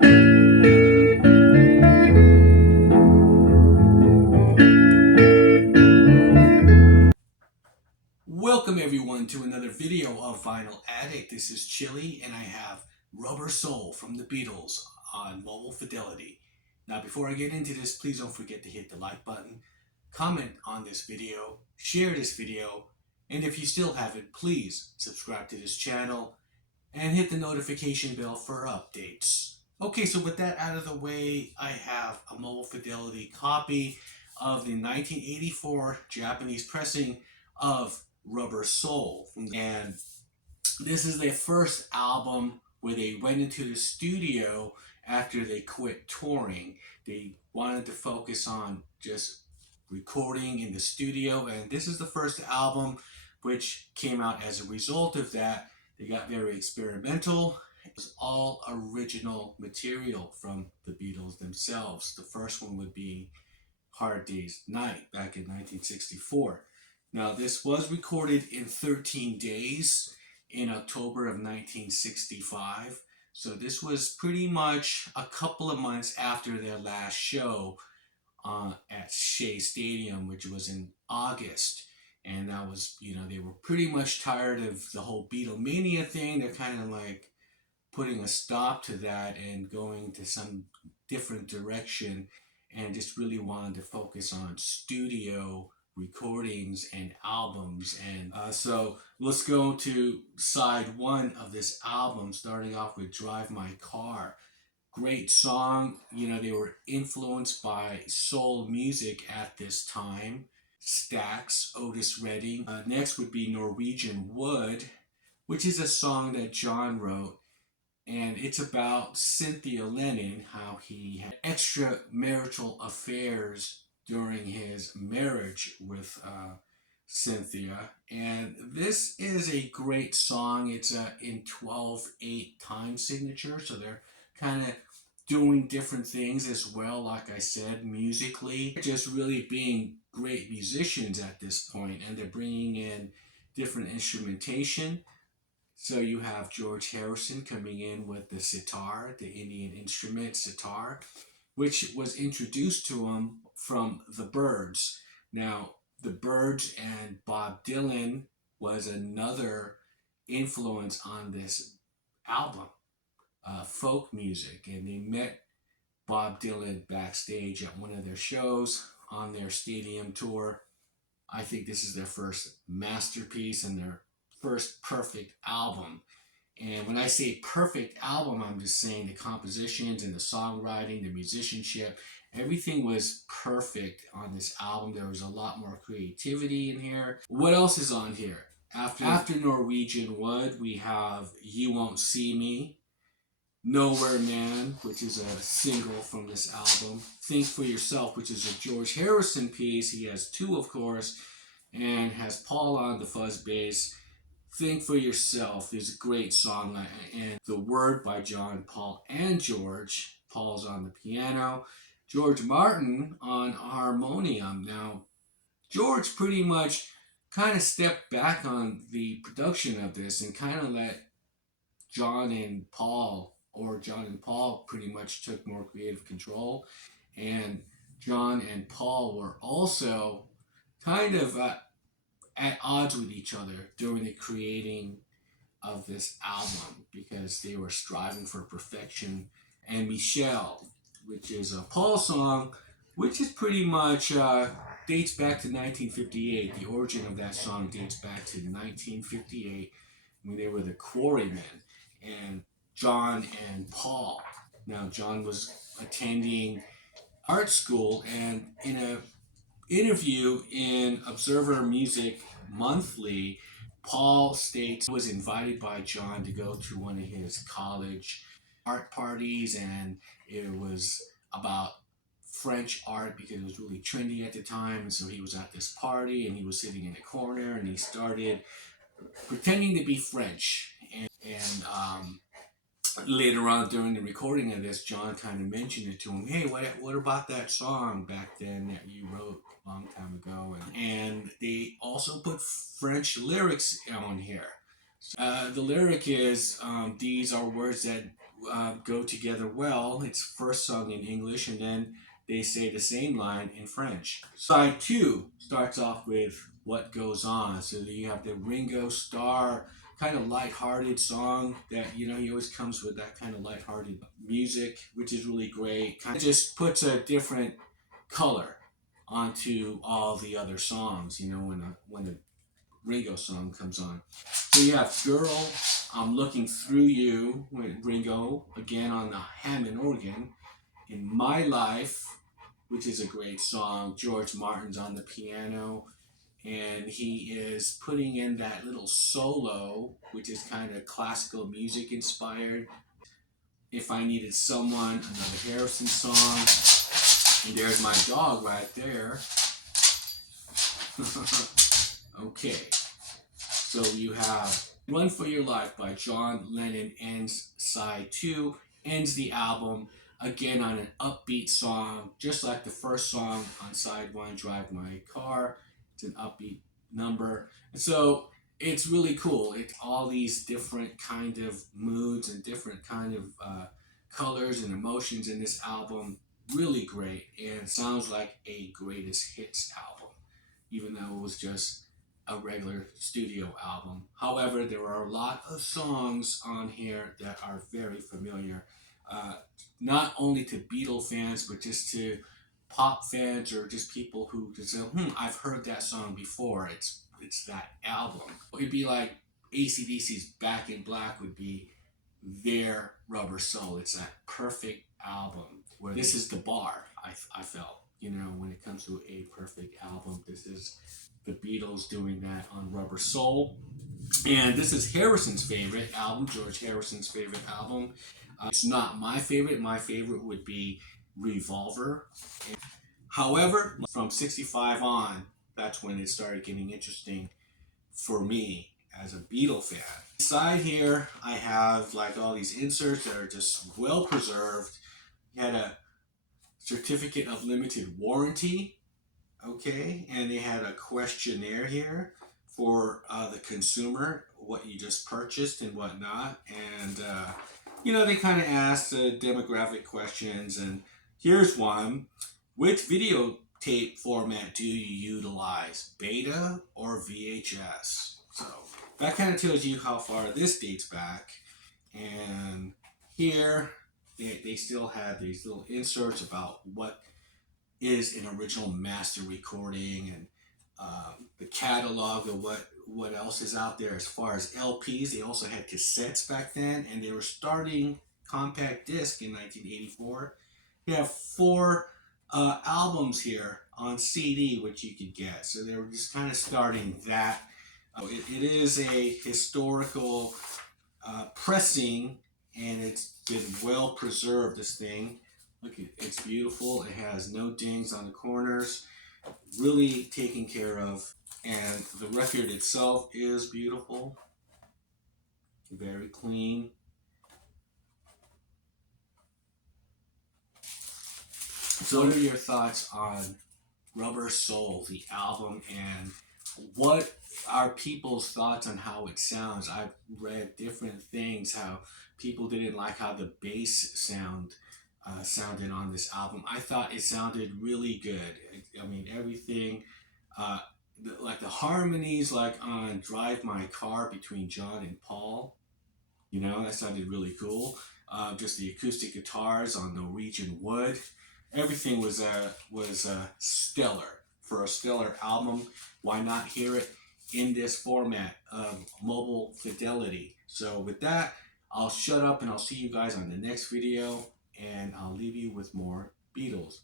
Welcome everyone to another video of Vinyl Addict. This is Chili and I have Rubber Soul from the Beatles on mobile fidelity. Now before I get into this, please don't forget to hit the like button, comment on this video, share this video, and if you still haven't, please subscribe to this channel and hit the notification bell for updates. Okay, so with that out of the way, I have a mobile fidelity copy of the 1984 Japanese pressing of Rubber Soul. And this is their first album where they went into the studio after they quit touring. They wanted to focus on just recording in the studio, and this is the first album which came out as a result of that. They got very experimental. It was all original material from the Beatles themselves. The first one would be Hard Day's Night back in 1964. Now, this was recorded in 13 days in October of 1965. So this was pretty much a couple of months after their last show at Shea Stadium, which was in August. And that was, they were pretty much tired of the whole Beatlemania thing. They're kind of like putting a stop to that and going to some different direction, and just really wanted to focus on studio recordings and albums. And so let's go to side one of this album, starting off with Drive My Car. Great song. They were influenced by soul music at this time. Stax, Otis Redding. Next would be Norwegian Wood, which is a song that John wrote. And it's about Cynthia Lennon, how he had extramarital affairs during his marriage with Cynthia. And this is a great song. It's in 12/8 time signature, so they're kind of doing different things as well, like I said, musically. Just really being great musicians at this point, and they're bringing in different instrumentation. So you have George Harrison coming in with the sitar, the Indian instrument sitar, which was introduced to him from the Byrds. Now, the Byrds and Bob Dylan was another influence on this album, folk music. And they met Bob Dylan backstage at one of their shows on their stadium tour. I think this is their first masterpiece and their first perfect album. And when I say perfect album, I'm just saying the compositions and the songwriting, the musicianship, everything was perfect on this album. There was a lot more creativity in here. What else is on here? After Norwegian Wood, we have You Won't See Me, Nowhere Man, which is a single from this album, Think for Yourself, which is a George Harrison piece. He has two, of course, and has Paul on the fuzz bass. Think for Yourself is a great song, and The Word by John, Paul, and George. Paul's on the piano. George Martin on harmonium. Now, George pretty much kind of stepped back on the production of this and kind of let John and Paul pretty much took more creative control. And John and Paul were also kind of at odds with each other during the creating of this album, because they were striving for perfection. And Michelle, which is a Paul song, which is pretty much dates back to 1958. The origin of that song dates back to 1958 when they were the Quarrymen, and John and Paul. Now, John was attending art school, and in a interview in Observer Music Monthly, Paul states he was invited by John to go to one of his college art parties, and it was about French art because it was really trendy at the time. And so he was at this party and he was sitting in a corner and he started pretending to be French. And later on during the recording of this, John kind of mentioned it to him. Hey, what about that song back then that you wrote a long time ago? And they also put French lyrics on here. The lyric is, these are words that go together well. It's first sung in English, and then they say the same line in French. Side two starts off with What Goes On. So you have the Ringo Starr kind of lighthearted song that, he always comes with that kind of lighthearted music, which is really great. Kind of just puts a different color onto all the other songs, when the Ringo song comes on. So you have Girl, I'm Looking Through You with Ringo, again on the Hammond organ. In My Life, which is a great song, George Martin's on the piano, and he is putting in that little solo, which is kind of classical music inspired. If I Needed Someone, another Harrison song. And there's my dog right there. Okay, so you have Run for Your Life by John Lennon ends side two, ends the album again on an upbeat song, just like the first song on side one, Drive My Car. It's an upbeat number. And so it's really cool. It's all these different kind of moods and different kind of colors and emotions in this album. Really great, and sounds like a greatest hits album, even though it was just a regular studio album. However, there are a lot of songs on here that are very familiar, not only to Beatles fans, but just to pop fans or just people who just say, I've heard that song before. It's that album. It'd be like AC/DC's Back in Black would be their Rubber Soul. It's that perfect album where this is the bar, I felt, when it comes to a perfect album. This is the Beatles doing that on Rubber Soul. And this is Harrison's favorite album, George Harrison's favorite album. It's not my favorite. My favorite would be Revolver. However, from 65 on, that's when it started getting interesting for me as a Beatle fan. Inside here, I have like all these inserts that are just well preserved. You had a certificate of limited warranty, okay, and they had a questionnaire here for the consumer, what you just purchased and whatnot, and they kind of asked demographic questions. And here's one: which videotape format do you utilize, Beta or VHS? So that kind of tells you how far this dates back. And here they still have these little inserts about what is an original master recording, and the catalog of what else is out there as far as LPs. They also had cassettes back then, and they were starting compact disc in 1984. You have 4 albums here on CD which you could get, so they were just kind of starting that. It is a historical pressing, and it's been well preserved, this thing. Look, it's beautiful. It has no dings on the corners, really taken care of. And the record itself is beautiful, very clean. So what are your thoughts on Rubber Soul, the album, and what are people's thoughts on how it sounds? I've read different things, how people didn't like how the bass sounded on this album. I thought it sounded really good. I mean, everything, like the harmonies, like on Drive My Car between John and Paul, that sounded really cool. Just the acoustic guitars on Norwegian Wood. Everything was stellar. For a stellar album, why not hear it in this format of mobile fidelity? So with that, I'll shut up and I'll see you guys on the next video, and I'll leave you with more Beatles.